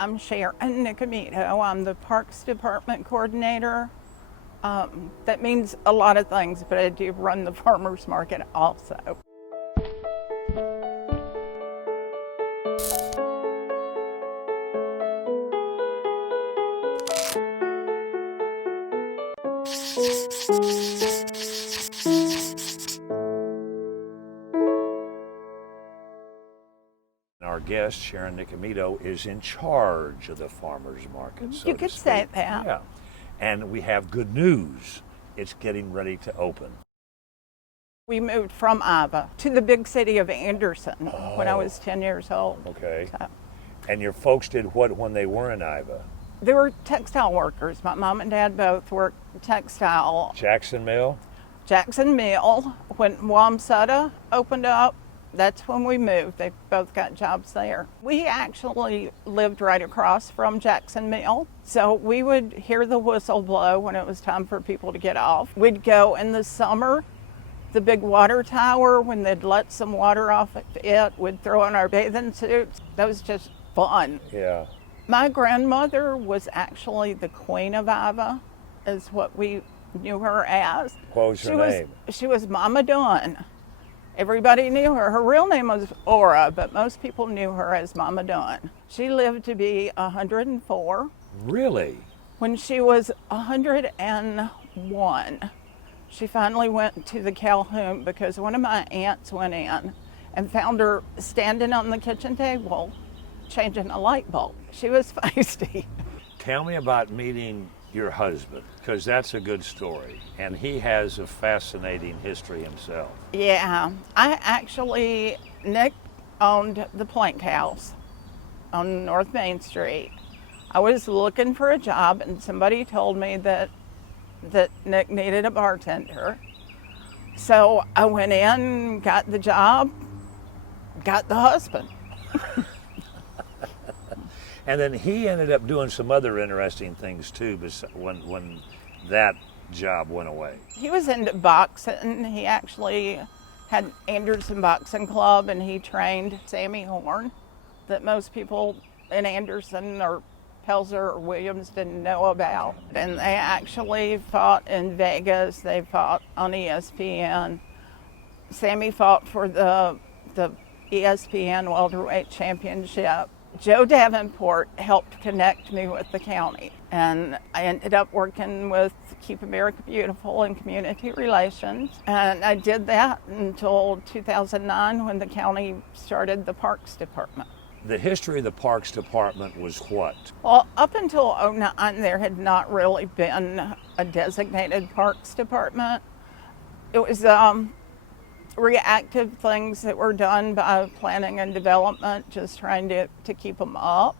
I'm Sharon Nicometo. I'm the Parks Department coordinator. That means a lot of things, but I do run the farmers market also. Our guest, Sharon Nicometo, is in charge of the farmers market. You could say that. Yeah. And we have good news. It's getting ready to open. We moved from Ava to the big city of Anderson when I was 10 years old. Okay. So, And your folks did what when they were in Iowa? they were textile workers. My mom and dad both worked textile. Jackson Mill? Jackson Mill. When Wamsutta opened up, that's when we moved. They both got jobs there. We actually lived right across from Jackson Mill, so we would hear the whistle blow when it was time for people to get off. We'd go in the summer, the big water tower, when they'd let some water off it, we'd throw on our bathing suits. That was just fun. Yeah. My grandmother was actually the Queen of Ava, is what we knew her as. What was her name? She was Mama Dunn. Everybody knew her. Her real name was Ora, but most people knew her as Mama Dunn. She lived to be 104. Really? When she was 101, she finally went to the Calhoun because one of my aunts went in and found her standing on the kitchen table changing a light bulb. She was feisty. Tell me about meeting your husband, because that's a good story. And he has a fascinating history himself. Yeah, Nick owned the Plank House on North Main Street. I was looking for a job and somebody told me that Nick needed a bartender. So I went in, got the job, got the husband. And then he ended up doing some other interesting things too when that job went away. He was into boxing. He actually had Anderson Boxing Club and he trained Sammy Horn that most people in Anderson or Pelzer or Williams didn't know about. And they actually fought in Vegas. They fought on ESPN. Sammy fought for the ESPN Welterweight Championship. Joe Davenport helped connect me with the county, and I ended up working with Keep America Beautiful and Community Relations, and I did that until 2009 when the county started the Parks Department. The history of the Parks Department was what? Well, up until 2009, there had not really been a designated Parks Department. It was reactive things that were done by planning and development, just trying to keep them up.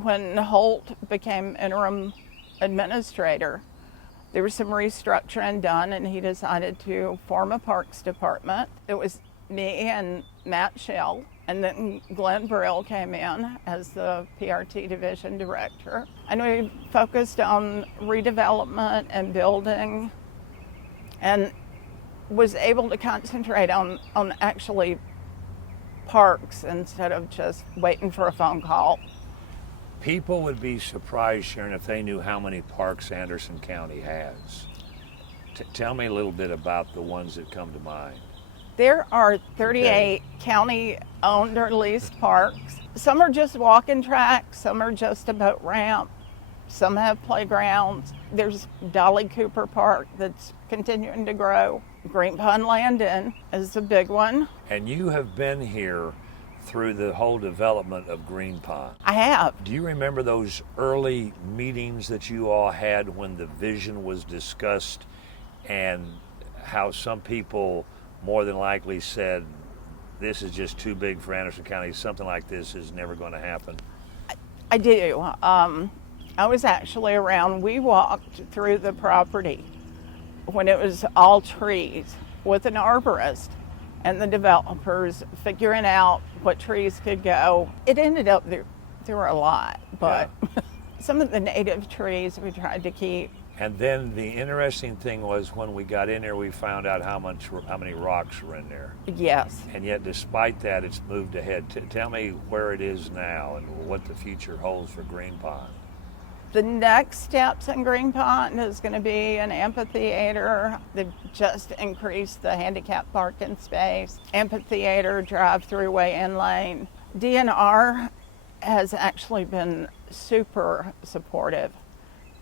When Holt became interim administrator, there was some restructuring done and he decided to form a Parks Department. It was me and Matt Shell, and then Glenn Brill came in as the PRT division director. And we focused on redevelopment and building and was able to concentrate on actually parks instead of just waiting for a phone call. People would be surprised, Sharon, if they knew how many parks Anderson County has. Tell me a little bit about the ones that come to mind. There are 38 county-owned or leased parks. Some are just walking tracks, some are just a boat ramp, some have playgrounds. There's Dolly Cooper Park that's continuing to grow. Green Pond Landing is a big one. And you have been here through the whole development of Green Pond. I have. Do you remember those early meetings that you all had when the vision was discussed and how some people more than likely said, this is just too big for Anderson County, something like this is never going to happen? I do. I was actually around. We walked through the property when it was all trees with an arborist and the developers figuring out what trees could go. It ended up there were a lot, but some of the native trees we tried to keep. And then the interesting thing was when we got in there, we found out how many rocks were in there. Yes. And yet, despite that, it's moved ahead. Tell me where it is now and what the future holds for Green Pond. The next steps in Green Pond is going to be an amphitheater. They've just increased the handicap parking space. Amphitheater, drive-through weigh-in lane. DNR has actually been super supportive,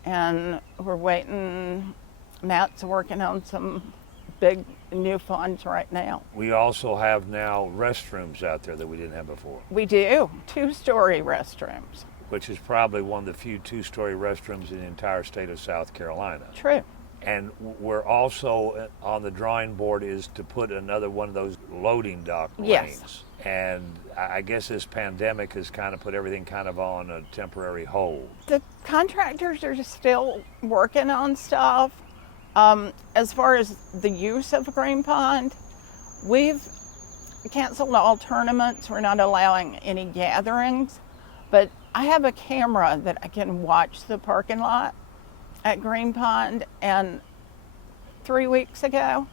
and we're waiting. Matt's working on some big new funds right now. We also have now restrooms out there that we didn't have before. We do, 2-story restrooms. Which is probably one of the few 2-story restrooms in the entire state of South Carolina. True. And we're also on the drawing board is to put another one of those loading dock lanes. Yes. And I guess this pandemic has kind of put everything kind of on a temporary hold. The contractors are still working on stuff. As far as the use of Green Pond, we've canceled all tournaments. We're not allowing any gatherings. But I have a camera that I can watch the parking lot at Green Pond, and 3 weeks ago,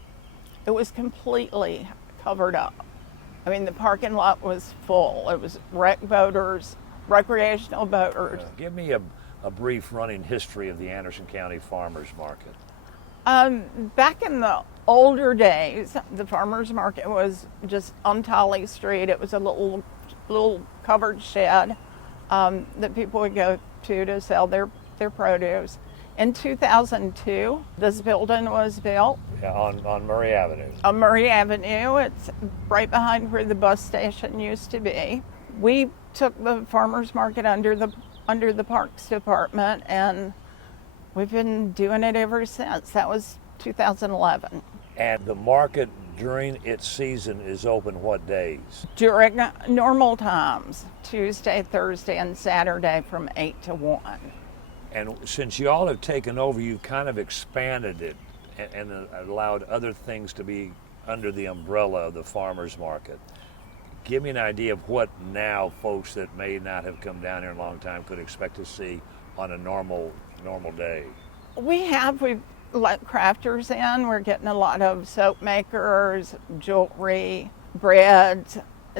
it was completely covered up. I mean, the parking lot was full. It was rec boaters, recreational boaters. Give me a brief running history of the Anderson County Farmers Market. Back in the older days, the farmers market was just on Tolly Street. It was a little covered shed that people would go to sell their produce. In 2002, this building was built. Yeah, on Murray Avenue. On Murray Avenue. It's right behind where the bus station used to be. We took the farmers market under the Parks Department, and we've been doing it ever since. That was 2011. And the market during its season is open what days? During normal times, Tuesday, Thursday, and Saturday from 8 to 1. And since you all have taken over, you've kind of expanded it and allowed other things to be under the umbrella of the farmers market. Give me an idea of what now folks that may not have come down here in a long time could expect to see on a normal day. We've let crafters in. We're getting a lot of soap makers, jewelry, breads,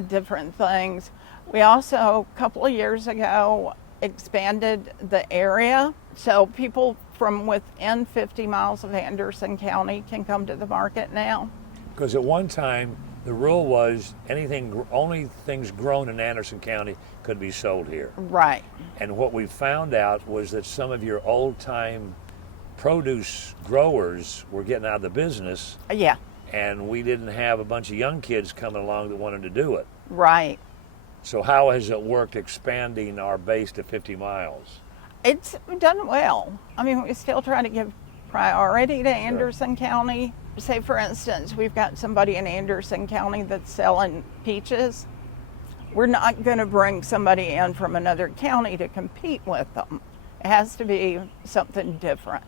different things. We also, a couple of years ago, expanded the area so people from within 50 miles of Anderson County can come to the market now. Because at one time the rule was only things grown in Anderson County could be sold here. Right. And what we found out was that some of your old time produce growers were getting out of the business. Yeah. And we didn't have a bunch of young kids coming along that wanted to do it. Right. So how has it worked expanding our base to 50 miles? It's done well. I mean, we still try to give priority to Anderson County. Say, for instance, we've got somebody in Anderson County that's selling peaches. We're not going to bring somebody in from another county to compete with them. It has to be something different.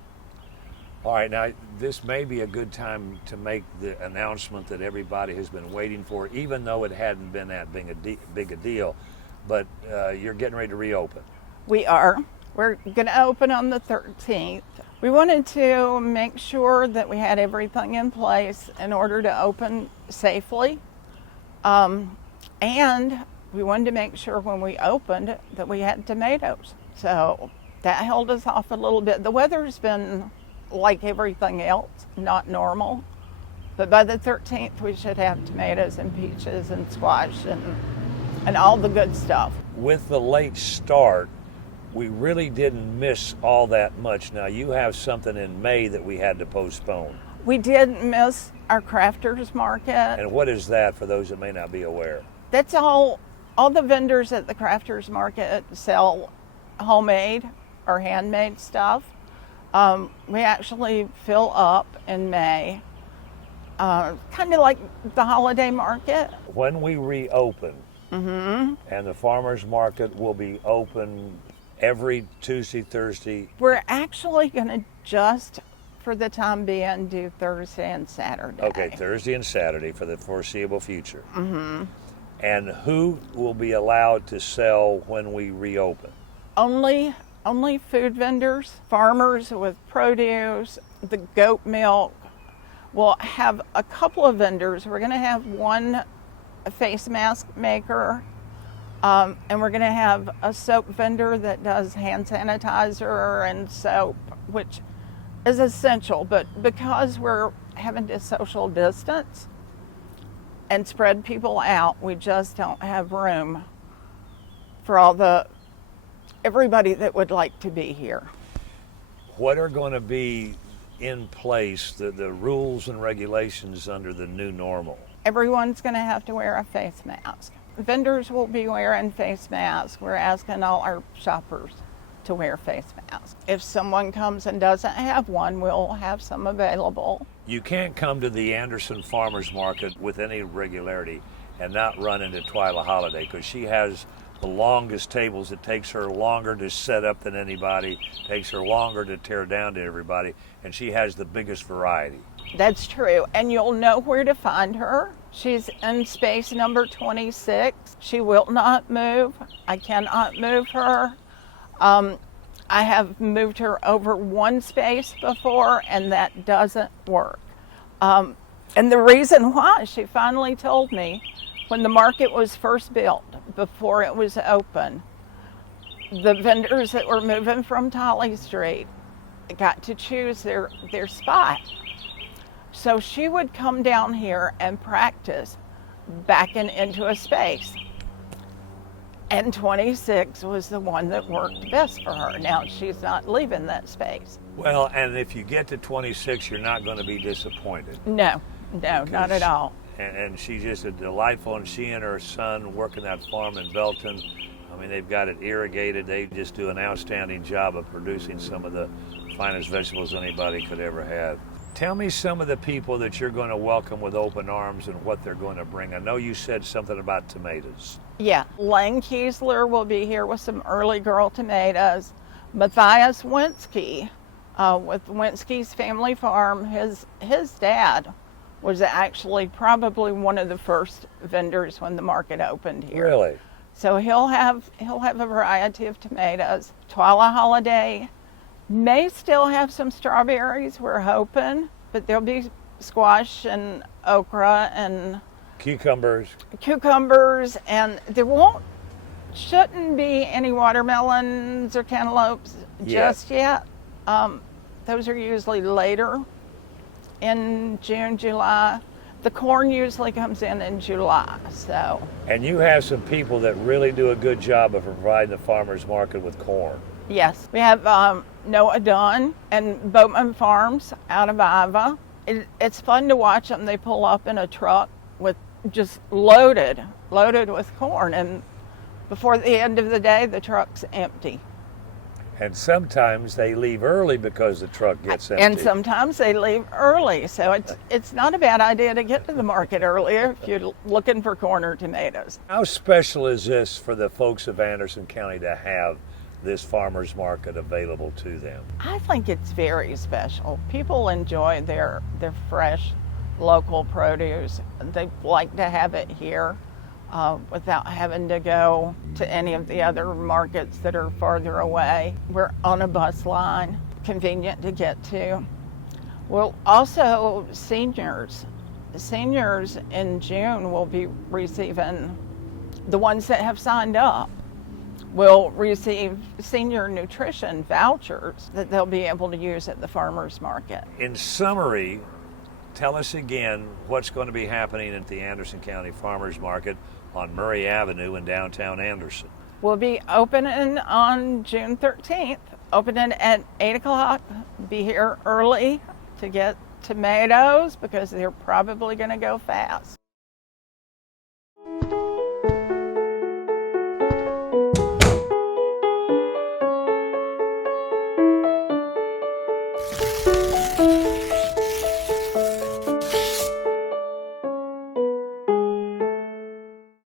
All right, now this may be a good time to make the announcement that everybody has been waiting for, even though it hadn't been that big a deal, but you're getting ready to reopen. We are. We're going to open on the 13th. We wanted to make sure that we had everything in place in order to open safely. And we wanted to make sure when we opened that we had tomatoes. So that held us off a little bit. The weather's been like everything else, not normal. But by the 13th, we should have tomatoes and peaches and squash and all the good stuff. With the late start, we really didn't miss all that much. Now, you have something in May that we had to postpone. We did miss our crafters market. And what is that for those that may not be aware? That's all the vendors at the crafters market sell homemade or handmade stuff. We actually fill up in May, kind of like the holiday market. When we reopen, and the farmers market will be open every Tuesday, Thursday. We're actually going to just, for the time being, do Thursday and Saturday. Okay, Thursday and Saturday for the foreseeable future. And who will be allowed to sell when we reopen? Only Only food vendors, farmers with produce, the goat milk. We'll have a couple of vendors. We're going to have one face mask maker, and we're going to have a soap vendor that does hand sanitizer and soap, which is essential. But because we're having to social distance and spread people out, we just don't have room for everybody that would like to be here. What are going to be in place, the rules and regulations under the new normal? Everyone's going to have to wear a face mask. Vendors will be wearing face masks. We're asking all our shoppers to wear face masks. If someone comes and doesn't have one, we'll have some available. You can't come to the Anderson Farmers Market with any regularity and not run into Twyla Holiday, because she has the longest tables. It takes her longer to set up than anybody, takes her longer to tear down to everybody, and she has the biggest variety. That's true, and you'll know where to find her. She's in space number 26. She will not move. I cannot move her. I have moved her over one space before, and that doesn't work. And the reason why, she finally told me, when the market was first built, before it was open, the vendors that were moving from Tolly Street got to choose their spot. So she would come down here and practice backing into a space. And 26 was the one that worked best for her. Now she's not leaving that space. Well, and if you get to 26, you're not going to be disappointed. No, not at all. And she's just a delightful, and she and her son working that farm in Belton. I mean, they've got it irrigated. They just do an outstanding job of producing some of the finest vegetables anybody could ever have. Tell me some of the people that you're going to welcome with open arms and what they're going to bring. I know you said something about tomatoes. Yeah, Lang Kiesler will be here with some early girl tomatoes. Matthias Winsky with Winsky's Family Farm. His dad was actually probably one of the first vendors when the market opened here. Really? So he'll have a variety of tomatoes. Twyla Holiday may still have some strawberries, we're hoping, but there'll be squash and okra and Cucumbers, and shouldn't be any watermelons or cantaloupes just yet. Those are usually later in June, July. The corn usually comes in July, so. And you have some people that really do a good job of providing the farmers market with corn. Yes, we have Noah Dunn and Boatman Farms out of Iowa. It's fun to watch them. They pull up in a truck with just loaded with corn, and before the end of the day, the truck's empty. And sometimes they leave early because the truck gets empty. And sometimes they leave early, so it's not a bad idea to get to the market earlier if you're looking for corn or tomatoes. How special is this for the folks of Anderson County to have this farmers market available to them? I think it's very special. People enjoy their fresh local produce. They like to have it here without having to go to any of the other markets that are farther away. We're on a bus line, convenient to get to. Well, also seniors in June will be receiving, the ones that have signed up will receive senior nutrition vouchers that they'll be able to use at the farmers market. In summary, tell us again what's going to be happening at the Anderson County Farmers Market on Murray Avenue in downtown Anderson. We'll be opening on June 13th, opening at 8 o'clock. Be here early to get tomatoes because they're probably going to go fast.